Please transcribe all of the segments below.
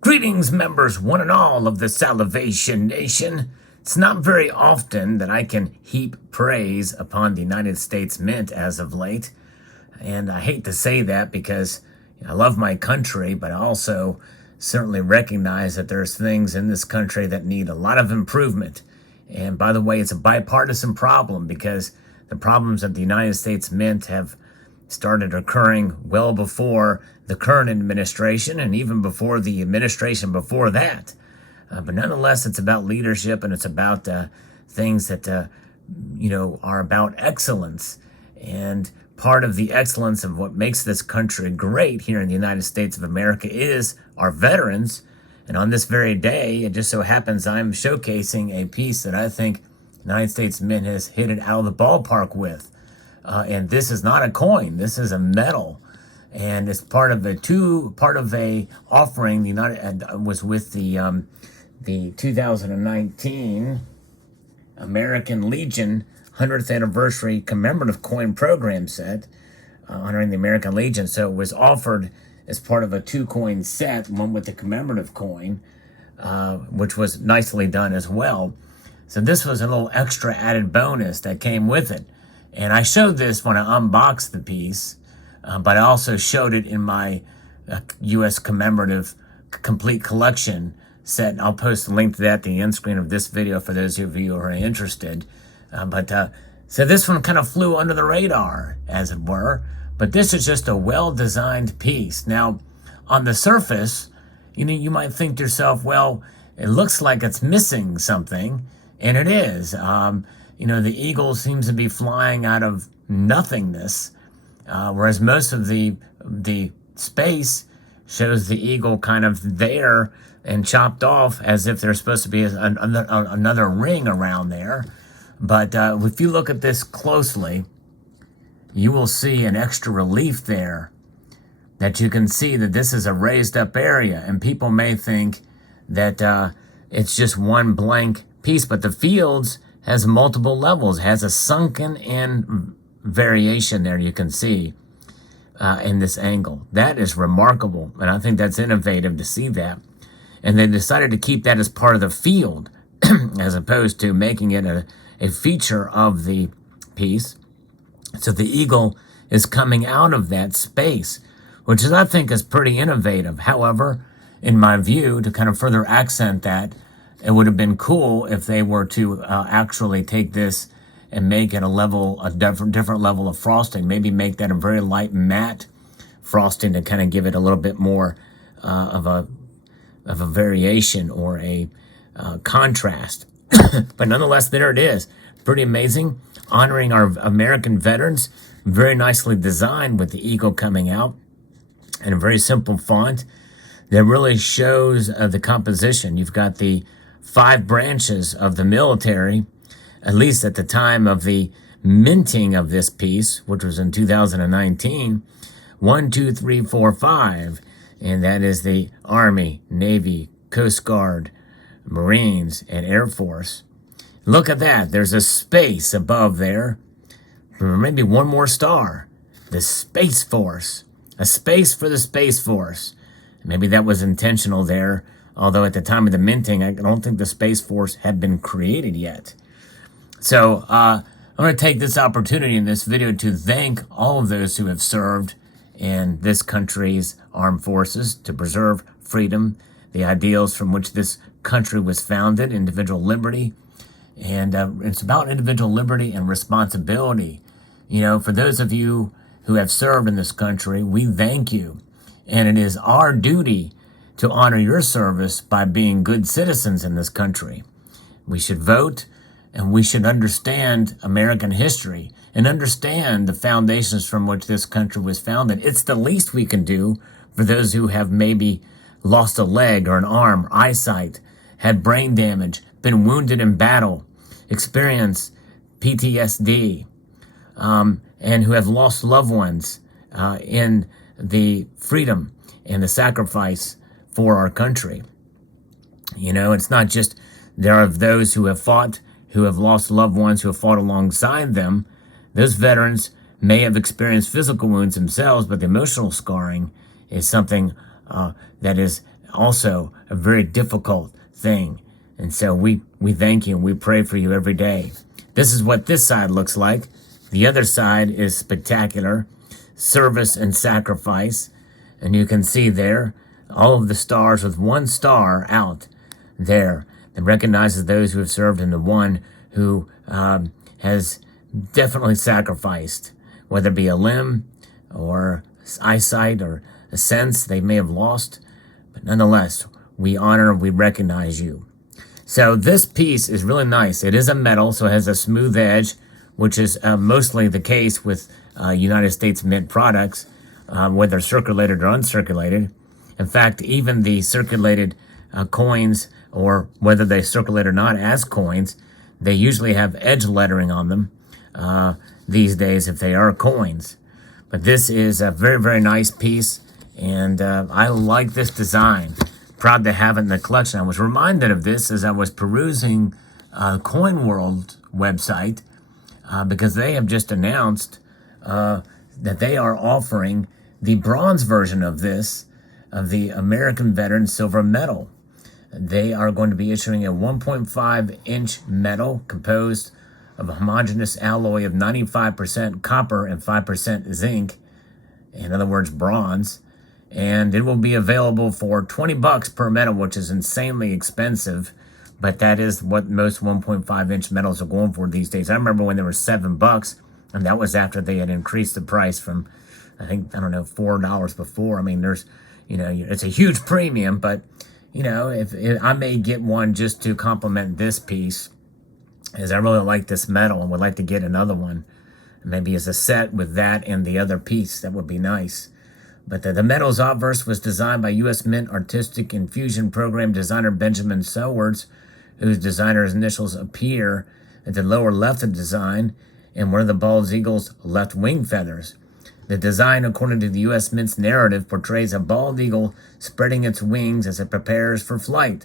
Greetings, members one and all of the Salivation Nation. It's not very often that I can heap praise upon the United States Mint as of late. And I hate to say that because I love my country, but I also certainly recognize that there's things in this country that need a lot of improvement. And by the way, it's a bipartisan problem because the problems of the United States Mint have started occurring well before the current administration and even before the administration before that. But nonetheless, it's about leadership and it's about things that, are about excellence. And part of the excellence of what makes this country great here in the United States of America is our veterans. And on this very day, it just so happens I'm showcasing a piece that I think the United States Mint has hit it out of the ballpark with. And this is not a coin. This is a medal, and it's part of a offering. The United was with the 2019 American Legion 100th anniversary commemorative coin program set, honoring the American Legion. So it was offered as part of a 2-coin set, one with the commemorative coin, which was nicely done as well. So this was a little extra added bonus that came with it. And I showed this when I unboxed the piece, but I also showed it in my U.S. commemorative complete collection set. And I'll post a link to that at the end screen of this video for those of you who are interested. So this one kind of flew under the radar, as it were. But this is just a well-designed piece. Now, on the surface, you might think to yourself, well, it looks like it's missing something, and it is. The eagle seems to be flying out of nothingness, whereas most of the space shows the eagle kind of there and chopped off as if there's supposed to be another ring around there. But if you look at this closely, you will see an extra relief there that you can see that this is a raised up area. And people may think that it's just one blank piece, but the fields has multiple levels, has a sunken in variation there you can see in this angle. That is remarkable, and I think that's innovative to see that. And they decided to keep that as part of the field as opposed to making it a feature of the piece. So the eagle is coming out of that space, which I think is pretty innovative. However, in my view, to kind of further accent that, it would have been cool if they were to actually take this and make it a different level of frosting. Maybe make that a very light matte frosting to kind of give it a little bit more of a variation or a contrast. But nonetheless, there it is. Pretty amazing. Honoring our American veterans. Very nicely designed with the eagle coming out in a very simple font that really shows the composition. You've got the 5 branches of the military, at least at the time of the minting of this piece, which was in 2019, 1, 2, 3, 4, 5, and that is the Army, Navy, Coast Guard, Marines, and Air Force. Look at that. There's a space above there, or maybe one more star, the Space Force, a space for the Space Force. Maybe that was intentional there. Although at the time of the minting, I don't think the Space Force had been created yet. So I'm going to take this opportunity in this video to thank all of those who have served in this country's armed forces to preserve freedom, the ideals from which this country was founded, individual liberty. And it's about individual liberty and responsibility. For those of you who have served in this country, we thank you. And it is our duty to honor your service by being good citizens in this country. We should vote, and we should understand American history and understand the foundations from which this country was founded. It's the least we can do for those who have maybe lost a leg or an arm, eyesight, had brain damage, been wounded in battle, experienced PTSD, and who have lost loved ones in the freedom and the sacrifice for our country. It's not just There are those who have fought, who have lost loved ones, who have fought alongside them. Those veterans may have experienced physical wounds themselves, but the emotional scarring is something that is also a very difficult thing. And so we thank you and we pray for you every day. This is what this side looks like. The other side is spectacular. Service and sacrifice. And you can see there all of the stars with one star out there that recognizes those who have served and the one who has definitely sacrificed, whether it be a limb or eyesight or a sense they may have lost. But nonetheless, we honor and we recognize you. So this piece is really nice. It is a metal, so it has a smooth edge, which is mostly the case with United States Mint products, whether circulated or uncirculated. In fact, even the circulated coins, or whether they circulate or not as coins, they usually have edge lettering on them these days if they are coins. But this is a very, very nice piece, and I like this design. Proud to have it in the collection. I was reminded of this as I was perusing Coin World website because they have just announced that they are offering the bronze version of this, of the American Veteran Silver Medal. They are going to be issuing a 1.5-inch medal composed of a homogeneous alloy of 95% copper and 5% zinc, in other words, bronze. And it will be available for $20 per medal, which is insanely expensive, but that is what most 1.5-inch medals are going for these days. I remember when they were $7, and that was after they had increased the price from, I don't know, $4 before. I mean, there's, it's a huge premium, but, if I may get one just to complement this piece, as I really like this medal and would like to get another one, maybe as a set with that and the other piece, that would be nice. But the medal's obverse was designed by U.S. Mint Artistic Infusion Program designer Benjamin Sowards, whose designer's initials appear at the lower left of the design and one of the bald eagle's left wing feathers. The design, according to the U.S. Mint's narrative, portrays a bald eagle spreading its wings as it prepares for flight,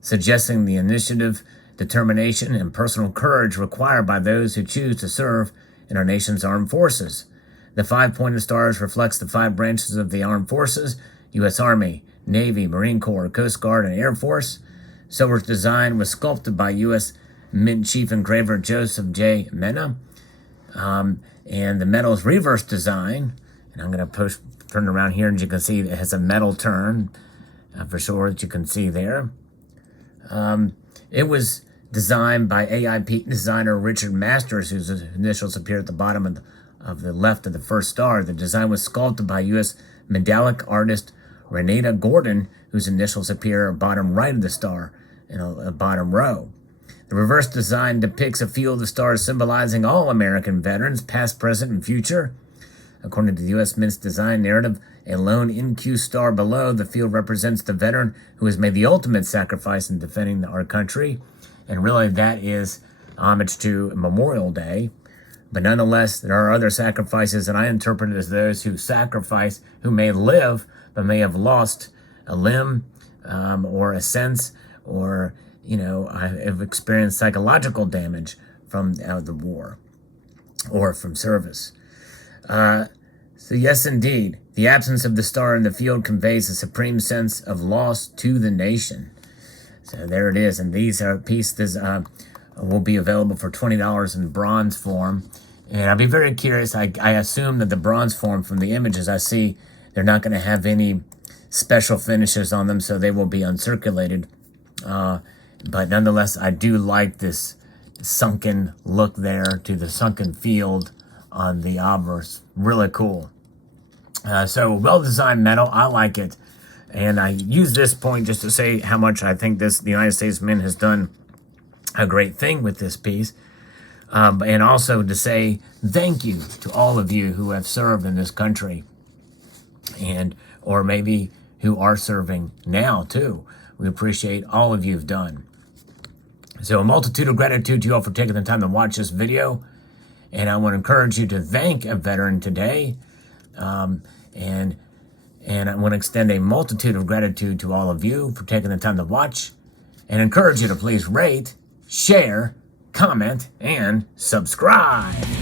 suggesting the initiative, determination, and personal courage required by those who choose to serve in our nation's armed forces. The 5-pointed stars reflects the 5 branches of the armed forces: U.S. Army, Navy, Marine Corps, Coast Guard, and Air Force. Sowards' design was sculpted by U.S. Mint Chief Engraver Joseph J. Mena. And the medal's reverse design, and I'm going to turn it around here, and you can see it has a metal turn for sure that you can see there. It was designed by AIP designer Richard Masters, whose initials appear at the bottom of the left of the first star. The design was sculpted by U.S. medallic artist Renata Gordon, whose initials appear at bottom right of the star in a bottom row. The reverse design depicts a field of stars symbolizing all American veterans, past, present, and future. According to the U.S. Mint's design narrative, a lone NQ star below the field represents the veteran who has made the ultimate sacrifice in defending our country. And really, that is homage to Memorial Day. But nonetheless, there are other sacrifices that I interpret as those who sacrifice, who may live, but may have lost a limb or a sense, or, have experienced psychological damage from the war or from service. So yes, indeed, the absence of the star in the field conveys a supreme sense of loss to the nation. So there it is, and these pieces will be available for $20 in bronze form. And I'll be very curious. I assume that the bronze form, from the images I see, they're not going to have any special finishes on them, so they will be uncirculated. But nonetheless, I do like this sunken look there to the sunken field on the obverse. Really cool. So well-designed metal. I like it. And I use this point just to say how much I think the United States Mint has done a great thing with this piece. And also to say thank you to all of you who have served in this country, or maybe who are serving now too. We appreciate all of you have done. So a multitude of gratitude to you all for taking the time to watch this video. And I want to encourage you to thank a veteran today. And I want to extend a multitude of gratitude to all of you for taking the time to watch. and encourage you to please rate, share, comment, and subscribe.